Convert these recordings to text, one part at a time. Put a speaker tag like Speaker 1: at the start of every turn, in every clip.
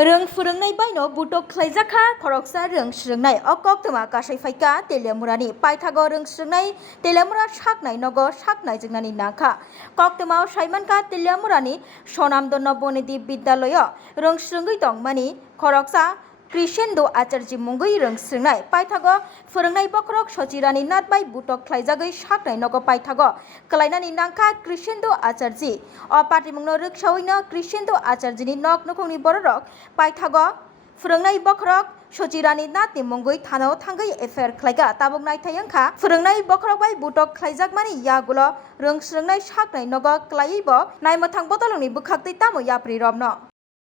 Speaker 1: रों फोरोंनाय बायनो बुटक ख्लायजाखा खरकसा रों स्रोंनाय अकक तमा कासाय फाइका तेलियामुरानि पाइथागो रों स्रोंनाय तेलियामुरा साकनाय नगो साकनाय जोंनानि नाखा कक्तमा साइमानका तेलियामुरानि सनाम दन्न बनेदि बिद्यालय रों स्रोंगै दं मानि खरकसा क्रिसेन्डो आचार्य मुंगै रों स्रोंनाय पाइथागो फोरोंनाय बखरक सचिरानि नातबाय बुटक ख्लायजागै साकनाय नगो पाइथागो कलायनानि नांखा क्रिसेन्डो आचार्य अ पाटिमुंनो रोखसावैनो क्रिसेन्डो आचार्यनि नक नखंनि बररक पाइथागो फोरोंनाय बखरक सचिरानि नातनि मुंगै थानाव थांगै एफेयार ख्लायगा ताबुक नायथाय ओंखा फोरोंनाय बखरक बाय बुटक ख्लायजाक मानि यागुलो रोंस्रोंनाय साकनाय नगो क्लायैबो नायमोथां बदलनि बुखाक्तै तामो याप्रि रमनो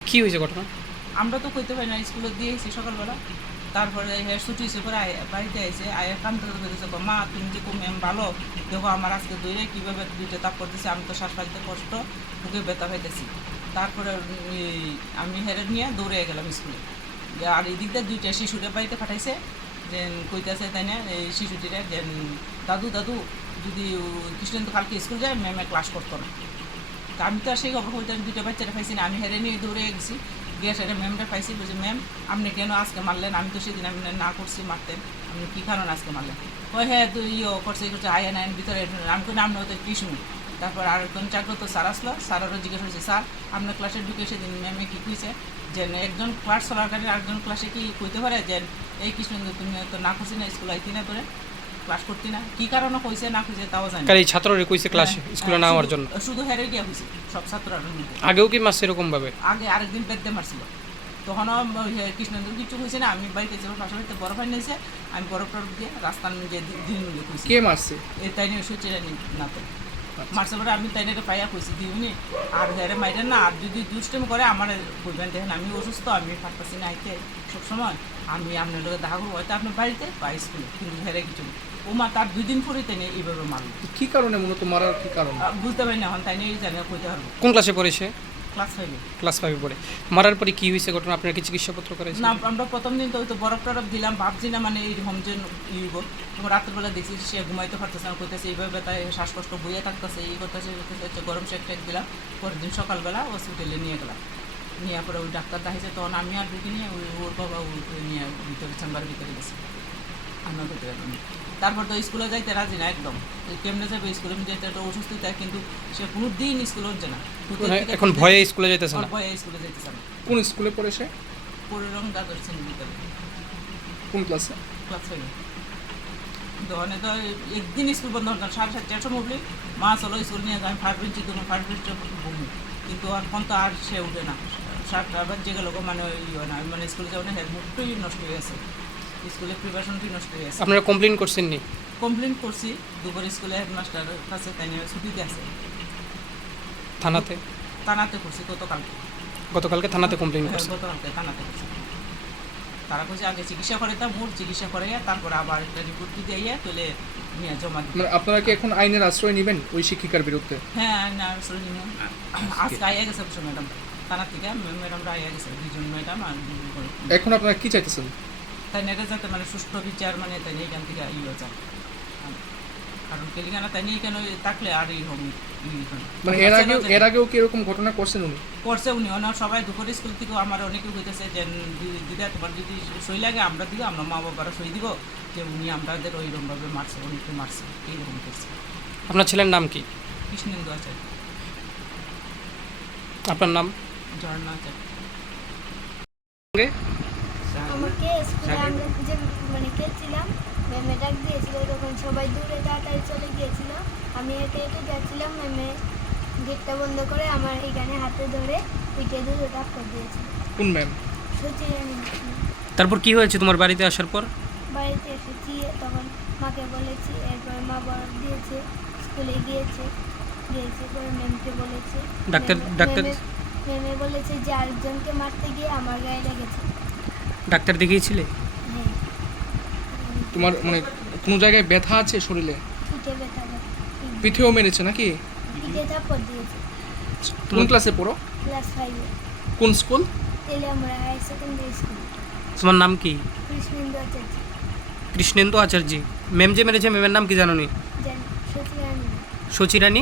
Speaker 2: কি হয়েছে ঘটনা
Speaker 3: আমরা তো কইতে পারি না, স্কুলে দিয়ে এসেছি সকালবেলা। তারপরে হ্যাঁ ছুটি এসে পরে বাড়িতে এসে আয় কান্দতে করেছে মা, তুমি যে ম্যাম ভালো, দেখো আমার আজকে দৌড়ে কীভাবে দুইটা তাপ করতেছে, আমি তো শ্বাস ফাইতে কষ্ট, বুকে ব্যথা পাইতেছি। তারপরে আমি হেরে নিয়ে দৌড়ে গেলাম স্কুলে। আর এই দিক দিয়ে দুইটা শিশুরে বাড়িতে পাঠাইছে যে কইতেছে তাই না, এই শিশুটিরা যে দাদু দাদু, যদি কৃষ্ণেন্দু কালকে স্কুল যায়, ম্যামে ক্লাস করতো না। আমি তো আর সেই খবর হইতে দুটো বাচ্চারা পাইছি না, আমি হেরে নিয়ে দৌড়ে গেছি। গিয়ে সেটা ম্যামটা পাইছি, বলছি ম্যাম আপনি কেন আজকে মারলেন? আমি তো সেদিন আমি না করছি মারতেন আপনি কী কারণ আজকে মারলেন? ওই হ্যাঁ তুই ইয়ে করছে করছে আয় নাইন ভিতরে আমি কোনো নাম হয়তো কি শুনি তারপর আর একজন চাকর তো স্যার আসলো। স্যারেরও জিজ্ঞেস করছে, স্যার, আপনার ক্লাসে ঢুকে সেদিন ম্যামে কী কইছে? যে একজন ক্লাস চলাকালীন আরেকজন ক্লাসে কি কইতে পারে যে, এই কৃষ্ণেন্দু, তুমি তো না করছি না, স্কুল আইতি না তোরে ক্লাস করতি না। কী কারণে কইছে না কইছে তাও জানি।
Speaker 2: কাল এই ছাত্ররা কইছে ক্লাসে স্কুলে না
Speaker 3: শুধু-
Speaker 2: জন্য।
Speaker 3: শুধু হেরে গিয়া সব ছাত্ররা
Speaker 2: আগেও কি মাস এরকম ভাবে?
Speaker 3: আগে আরেকদিন বেদে মারছিল। কৃষ্ণেন্দুর কিছু হয়েছে না আমি বাড়িতে পাশে বাড়িতে বরফ আনি নিয়েছে আমি বরফ টরফ দিয়ে রাস্তার যে দিন মিলে খুঁজছি
Speaker 4: কে মারছে?
Speaker 3: এই তাই নিয়ে না তো। মারছে পরে আমি তাই নিয়ে পাইয়া খুঁজছি দিইনি আর হেরে মাইরে না আর যদি দুষ্টেম করে আমার বলবেন দেখেন আমি অসুস্থ আমি পারতেছি না আইতে সবসময়। আমি আপনার লোকের দেখা করব হয়তো আপনার বাড়িতে বা স্কুলে কিন্তু হেরে কিছু না। ও মা তার দুই দিন পরে তাই এইভাবে মারলো।
Speaker 4: কি কারণে মূলত মারার কি কারণ?
Speaker 3: বুঝতে পারি না এখন তাই নিয়ে জানি কইতে পারব।
Speaker 2: কোন ক্লাসে পড়েছে?
Speaker 3: ক্লাস ফাইভে
Speaker 2: ক্লাস ফাইভে পড়ে। মারার পরে কি হয়েছে ঘটনা? আপনার কি চিকিৎসাপত্র করেছে
Speaker 3: না আমরা প্রথম দিন তো বরফ টরফ দিলাম ভাবছি না মানে এইরকম যে তখন রাত্রেবেলা দেখছি সে ঘুমাইতে পারতেছে না কইতেছে এইভাবে তাই শ্বাসকষ্ট বইয়ে থাকতেছে এই করতেছে গরম শেক টেক দিলাম। পরের দিন সকালবেলা হসপিটালে নিয়ে গেলাম। নিয়ে পরে ওই ডাক্তার দেখাইছে তখন আমি আর ঢুকি নিয়ে ওই ওর বাবা ওই নিয়ে ভিতরে চেম্বারের ভিতরে গেছে। আমরা করতে তারপর তো স্কুলে যাইতে রাজি না একদম। কেমনে যাবে স্কুলে আমি যাইতে একটা অসুস্থ তাই কিন্তু সে কোনো দিন স্কুলে হচ্ছে না।
Speaker 2: মানে এখন ভয়ে স্কুলে যেতেছে না?
Speaker 3: ভয়ে স্কুলে যাইতেছে না।
Speaker 4: কোন স্কুলে পড়ে সে?
Speaker 3: পরে রং দ্বাদশ শ্রেণি বিদ্যালয়।
Speaker 4: কোন ক্লাসে
Speaker 3: ক্লাস ফাইভে দোকানে তো একদিন স্কুল বন্ধ হতো সাড়ে সাতটার সময় উঠলে মা চলো স্কুল নিয়ে যায় ফার্স্ট বেঞ্চি তুমি ফার্স্ট বেঞ্চে ঘুমি। কিন্তু এখন তো আর সে উঠে না। সাতটা বাজে গেল মানে ইয়ে হয় না মানে স্কুলে যাব না হেলমেটটাই নষ্ট হয়ে গেছে। স্কুলে প্রিপারেশনটাই নষ্ট হয়ে গেছে
Speaker 2: আপনারা কমপ্লেন করছেন নি?
Speaker 3: কমপ্লেন করছি দুপুর স্কুলে হেডমাস্টারের কাছে তাই নিয়ে ছুটিতে আছে।
Speaker 2: থানাতে?
Speaker 3: থানাতে করছি গতকালকে।
Speaker 2: গতকালকে থানাতে কমপ্লেন
Speaker 3: হ্যাঁ,
Speaker 2: করছে
Speaker 3: গতকালকে থানাতে করছি। তারা কইছে আগে চিকিৎসা করে তা মোর চিকিৎসা করাইয়া তারপর আবার একটা রিপোর্ট দিতে আইয়া তুলে নিয়ে জমা দিতে
Speaker 4: মানে আপনারা কি এখন আইনের আশ্রয় নেবেন ওই শিক্ষিকার বিরুদ্ধে?
Speaker 3: হ্যাঁ না আসলে নিয়ে আজকে আইয়া গেছে ম্যাডাম। থানার থেকে ম্যাডামরা আইয়া গেছে দুজন ম্যাডাম আর
Speaker 4: এখন আপনারা কি চাইতেছেন?
Speaker 3: তাই নেটা যাতে মানে সুষ্ঠু বিচার মানে তাই নিয়ে এখান থেকে ইয়ে যায়। কারণ কেলিখানা তাই নিয়ে কেন থাকলে আর এই হোম
Speaker 4: মানে এর আগেও এর আগেও কি এরকম ঘটনা করছেন উনি?
Speaker 3: করছে উনি ওনার সবাই দুপুর স্কুল থেকে আমার অনেকে হইতেছে যে দিদা তোমার যদি সই লাগে আমরা দিব আমরা মা বাবারা সই দিব যে উনি আমাদের ওইরকমভাবে মারছে অনেককে মারছে এইরকম করছে।
Speaker 2: আপনার ছেলের নাম কি?
Speaker 3: কৃষ্ণেন্দু আছে
Speaker 2: আপনার নাম?
Speaker 3: ঝর্ণা আছে
Speaker 5: আমাকে স্কুলে আমরা যে মানে খেলছিলাম ম্যামে ডাক দিয়েছিল তখন সবাই দূরে তাড়াতাড়ি চলে গিয়েছিল আমি হেঁটে হেঁটে যাচ্ছিলাম ম্যামে গেটটা বন্ধ করে আমার এখানে হাতে ধরে পিঠে দুটো ডাক্তার দিয়েছিল
Speaker 4: কোন ম্যাম
Speaker 5: সচিন
Speaker 2: তারপর কি হয়েছে তোমার বাড়িতে আসার পর?
Speaker 5: বাড়িতে এসেছি তখন মাকে বলেছি এরপর মা বরফ দিয়েছে স্কুলে গিয়েছে গিয়েছে পরে ম্যামকে বলেছে।
Speaker 2: ডাক্তার- ডাক্তার-
Speaker 5: ম্যামে- ম্যামে বলেছে যে আরেকজনকে মারতে গিয়ে আমার গায়ে লেগেছে।
Speaker 2: ডাক্তার দেখিয়েছিলে?
Speaker 5: হ্যাঁ।
Speaker 4: তোমার মানে কোনো জায়গায় ব্যথা আছে শরীরে?
Speaker 5: পিঠে ব্যথা ব্যথা
Speaker 4: পিঠেও মেরেছে নাকি? কোন ক্লাসে পড়ো? কোন স্কুল?
Speaker 5: তেলে আমরা হায়ার সেকেন্ডারি স্কুল।
Speaker 2: তোমার নাম কি?
Speaker 5: কৃষ্ণেন্দু আচার্য।
Speaker 2: ম্যাম যে মেরেছে ম্যামের নাম কি জানো নি
Speaker 5: জানি
Speaker 2: সচিরানী?